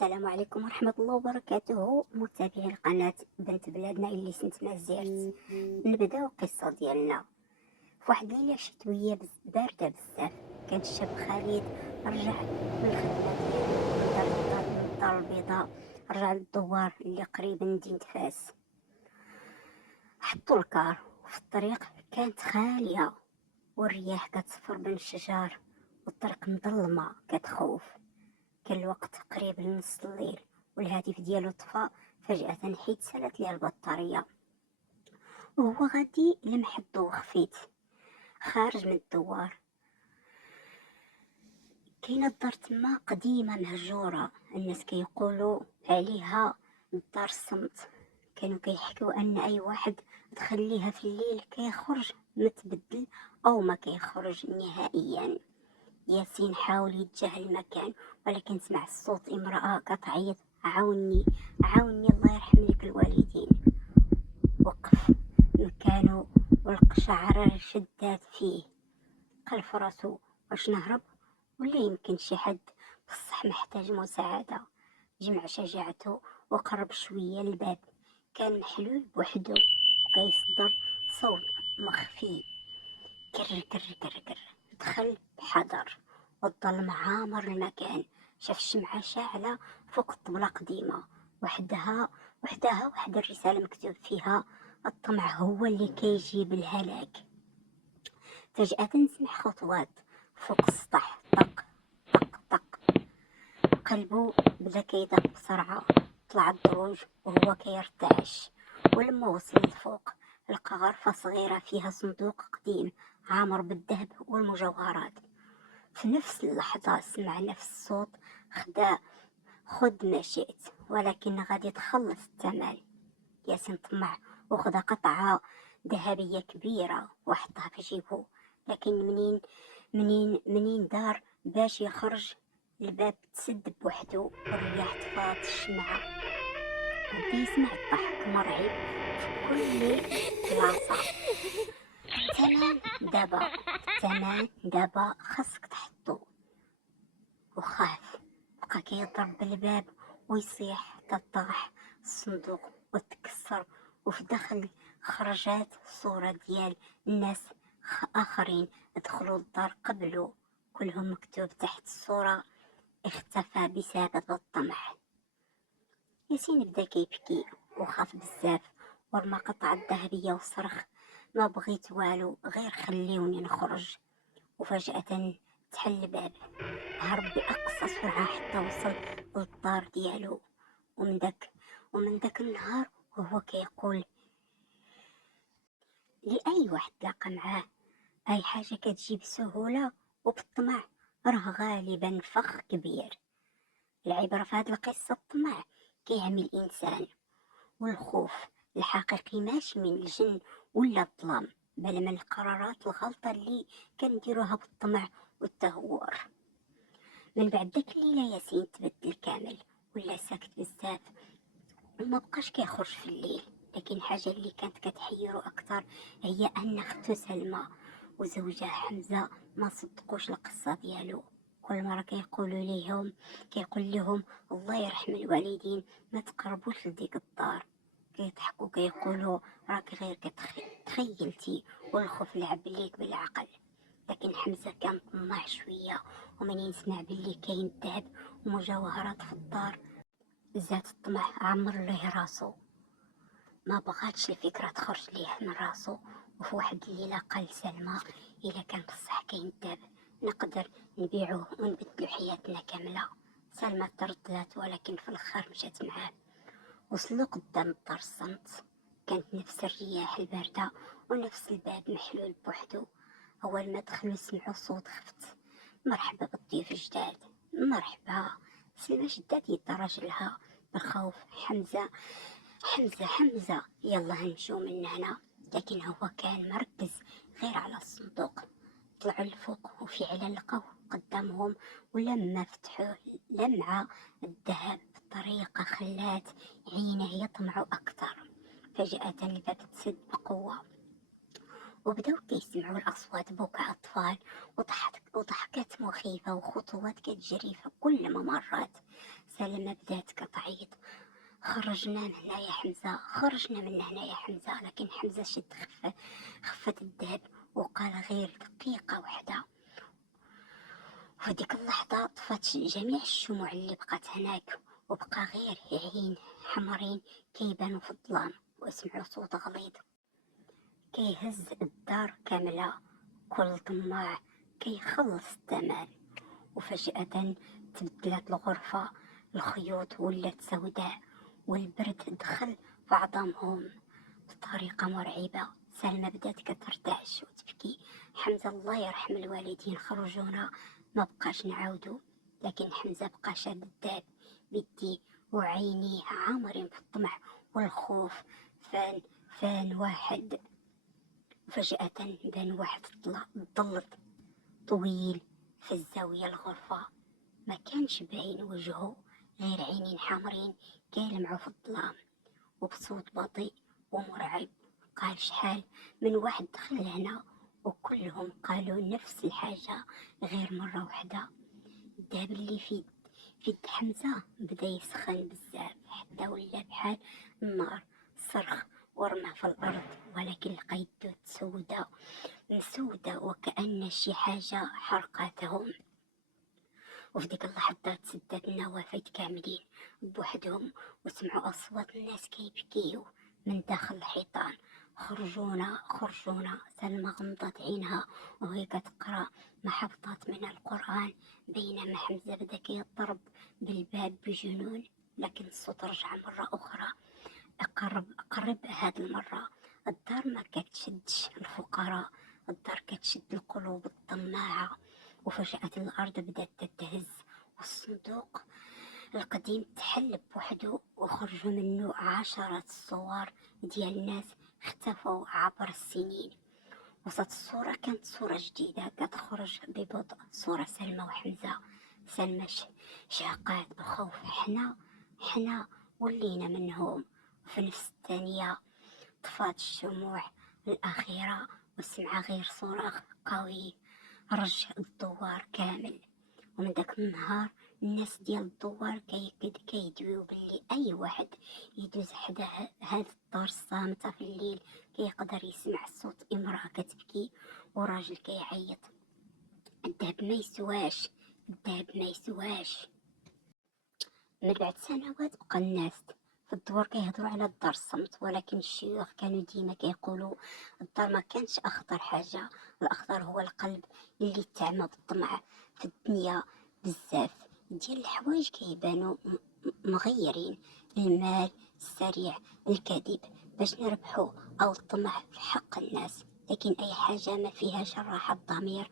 السلام عليكم ورحمة الله وبركاته، متابعي القناة بنت بلادنا اللي سنت ما زيرت. نبداو القصة ديالنا. فواحد الليلة شتوية باردة بزاف، كان الشاب خالد رجع من الخدمة ديالو، دار من الدار البيضاء، رجع للدوار اللي قريب من مدينة فاس. حطو الكار وفي الطريق كانت خالية، والرياح كتصفر بين الشجار، والطريق مظلمة كتخوف. كان الوقت قريب لنص الليل، والهاتف ديالو طفى فجأة حيت سالت ليه البطارية. وهو غادي لمح الضو خفيت خارج من الدوار. كاينه الدار تما قديمة مهجورة، الناس كيقولوا عليها دار الصمت. كانوا كيحكوا ان اي واحد دخل ليها في الليل كيخرج متبدل او ما كيخرج نهائيا. ياسين حاول يتجاهل المكان، ولكن سمع صوت امرأة كتعيط: عاوني عاوني الله يرحم لك الوالدين. وقف مكانه والقشعريرة شدات فيه. قال فراسو: واش نهرب ولا يمكن شي حد بصح محتاج مساعدة؟ جمع شجاعته وقرب شوية للباب. كان محلول بوحدو وكيصدر صوت مخفي: كر كر كر كر. دخل بحذر والظلم عامر المكان. شاف الشمعة شاعلة فوق الطبلة قديمة، وحدها واحد الرسالة مكتوب فيها: الطمع هو اللي كيجيب الهلاك. فجأة سمع خطوات فوق السطح، طق طق طق. قلبه بدا كيدق بسرعة. طلع الدروج وهو كيرتعش، ولما وصل لفوق لقى غرفة صغيرة فيها صندوق قديم عامر بالذهب والمجوهرات. في نفس اللحظة سمع نفس الصوت: خد ما شئت ولكن غادي تخلص الثمن. ياسين طمع وخذ قطعة ذهبية كبيرة وحطها في جيبه، لكن منين دار باش يخرج الباب تسد بوحدو والرياح طفات الشمعة. وبدا يسمع الضحك مرعب في كل بلاصة: الثمن دابا خاصك تحطو. وخاف، بقى كيضرب بالباب ويصيح حتى طاح الصندوق وتكسر. وفي داخل خرجات صورة ديال ناس آخرين دخلوا الدار قبله، كلهم مكتوب تحت الصورة: اختفى بسبب الطمع. ياسين بدا كيبكي وخاف بزاف، ورمى قطعة الذهبية وصرخ: ما بغيت والو غير خليوني نخرج. وفجأة تحل الباب، هرب بأقصى سرعة حتى وصل للدار ديالو. ومن داك النهار وهو كيقول لأي واحد تلاقى معاه: أي حاجة كتجي بسهولة وبالطمع راه غالبا فخ كبير. العبرة في هاد القصة: الطمع كيعمي الإنسان، والخوف الحقيقي ماشي من الجن ولا الظلام، بل من القرارات الغلطة اللي كنديروها بالطمع والتهور. من بعد داك الليلة ياسين تبدل كامل، ولا ساكت بزاف وما بقاش كيخرج في الليل. لكن الحاجة اللي كانت كتحيرو أكتر هي أن أختو سلمى وزوجها حمزة ما صدقوش القصة ديالو. كل مرة كيقول لهم الله يرحم الوالدين ما تقربوش لديك الدار. كيضحكوا كيقولوا راك غير تخيلتي، والخوف لعب ليك بالعقل. لكن حمزة كان طماع شوية، ومنين سمع باللي كاين الذهب ومجوهرات في الدار زاد الطمع عمر ليه راسو. ما بغاتش الفكرة تخرج ليه من راسو. وفي واحد الليلة قال سلمى: إلا كان بصح كاين الذهب نقدر نبيعوه ونبدلو حياتنا كاملة. سلمى ترددت، ولكن في الآخر مشات معاه. وصلوا قدام الدار الصمت، كانت نفس الرياح الباردة ونفس الباب محلول بوحدو. أول ما دخلوا سمعوا صوت خفت: مرحبا بالضيوف الجداد. مرحبا. سلمى شدات يد راجلها بخوف: حمزة يلا نمشيو من هنا. لكن هو كان مركز غير على الصندوق. طلعوا لفوق وفعلا لقوا قدامهم، ولما فتحوه لمع الذهب بطريقة خلات عينه يطمعوا أكثر. فجأة الباب تسد بقوة، وبداو كيسمعوا الأصوات: بكاء أطفال وضحكات مخيفة وخطوات كتجري. كل ما مرات سلمى بدات كتعيط: خرجنا من هنا يا حمزة، خرجنا من هنا يا حمزة. لكن حمزة شد خفة الذهب وقال: غير دقيقة واحدة. وفي ديك اللحظة طفات جميع الشموع اللي بقات هناك، وبقى غير عين حمرين كيبانوا في الظلام، وسمعوا صوت غليظ كيهز الدار كاملة، كل طماع كيخلص الثمن. وفجأة تبدلت الغرفة، الخيوط ولات سوداء، والبرد دخل في عظامهم بطريقة مرعبة. سلمى بدات كترتعش وتبكي: حمزة الله يرحم الوالدين، خرجونا ما بقاش نعاودو. لكن حمزة بقى شاد الداب بيديه، وعينيه عامرين بالطمع والخوف. فان واحد فجأة بان واحد ظل طويل في الزاوية الغرفة، ما كانش باين وجهه، غير عينين حمرين كيلمعوا في الظلام. وبصوت بطيء ومرعب قال: شحال من واحد دخل هنا؟ وكلهم قالوا نفس الحاجة غير مرة واحدة. الدهب اللي في يد حمزة بدا يسخن بزاف حتى ولا بحال النار، صرخ ورمى في الأرض، ولكن لقى يدو مسودة وكأن شي حاجة حرقتهم. وفي ديك اللحظة تسدات النوافذ كاملين بوحدهم، وسمعوا أصوات الناس كيبكيو من داخل الحيطان: خرجونا خرجونا. سلمى غمضت عينها وهي كتقرا ما حفظت من القرآن، بينما حمزة بدا كيضرب بالباب بجنون. لكن الصوت رجع مرة أخرى: قرب هاد المرة. الدار ما كتشدش الفقراء، الدار كتشد القلوب الطماعة. وفجأة الأرض بدات تتهز، والصندوق القديم تحل بوحدو، وخرجوا منه عشرات الصور ديال الناس اختفوا عبر السنين. وسط الصورة كانت صورة جديدة كتخرج ببطء، صورة سلمى وحمزة. سلمى شهقات بخوف: حنا ولينا منهم. في نفس الثانية طفات الشموع الأخيرة، وسمع غير صراخ قوي رج الدوار كامل. ومن داك النهار الناس ديال الدوار كيدويو باللي اي واحد يدوز حدا هاد الدار الصامتة في الليل كيقدر يسمع صوت امرأة كتبكي وراجل كيعيط: الذهب ما يسواش، الذهب ما يسواش. من بعد سنوات بقى الناس في الدور كيهضروا على الدار الصمت، ولكن الشيوخ كانوا ديما كيقولوا الدار ما كانش اخطر حاجه، الاخطر هو القلب اللي تعمى بالطمع في الدنيا. بزاف ديال الحوايج كيبانوا مغيرين: المال السريع، الكذب باش نربحو، او الطمع في حق الناس. لكن اي حاجه ما فيهاش راحه الضمير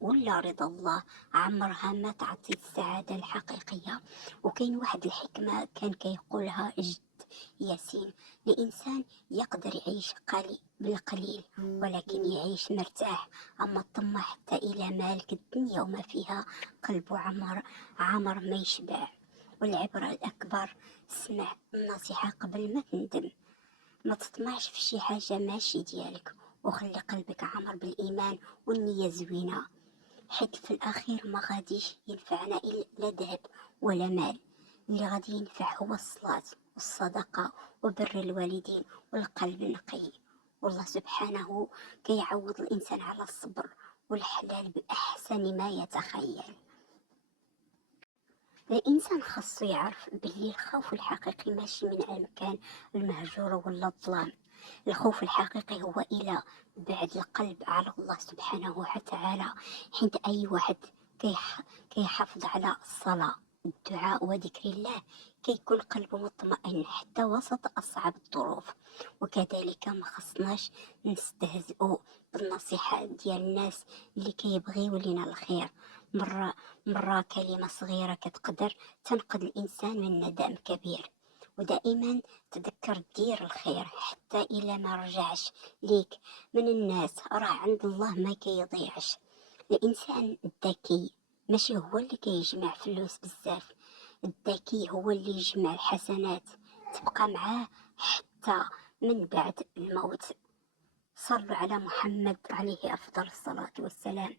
ولا رضا الله عمرها ما تعطي السعاده الحقيقيه. وكاين واحد الحكمة كان كيقولها جد ياسين: الإنسان يقدر يعيش بالقليل ولكن يعيش مرتاح، أما الطمع حتى إلى مالك الدنيا وما فيها قلبه عمر ما يشبع. والعبرة الأكبر: اسمع النصيحة قبل ما تندم، ما تطمعش في شي حاجة ماشي ديالك، وخلي قلبك عمر بالإيمان والنية زوينة، حيت في الأخير ما غاديش ينفعنا لا ذهب ولا مال. اللي غادي ينفع هو الصلاة والصدقة وبر الوالدين والقلب النقي. والله سبحانه كيعوض الإنسان على الصبر والحلال بأحسن ما يتخيل. الإنسان خاصو يعرف باللي الخوف الحقيقي ماشي من المكان المهجور ولا الظلام. الخوف الحقيقي هو إلى بعد القلب على الله سبحانه وتعالى. حيث أي واحد كيحافظ على الصلاة، الدعاء وذكر الله، كيكون قلبه مطمئن حتى وسط أصعب الظروف. وكذلك ما خصناش نستهزئوا بالنصيحة ديال الناس اللي كيبغيو لنا الخير. مرة كلمة صغيرة كتقدر تنقذ الإنسان من ندم كبير. ودائما تذكر دير الخير حتى إلا ما رجعش ليك من الناس، راه عند الله ما كيضيعش. الإنسان الذكي ماشي هو اللي كيجمع فلوس بزاف، الذكي هو اللي يجمع الحسنات تبقى معاه حتى من بعد الموت. صلوا على محمد عليه أفضل الصلاة والسلام.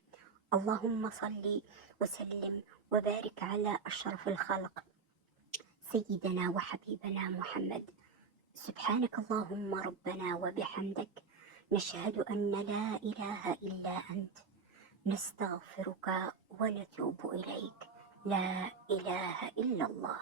اللهم صل وسلم وبارك على أشرف الخلق سيدنا وحبيبنا محمد. سبحانك اللهم ربنا وبحمدك، نشهد أن لا إله إلا أنت، نستغفرك ونتوب إليك. لا إله إلا الله.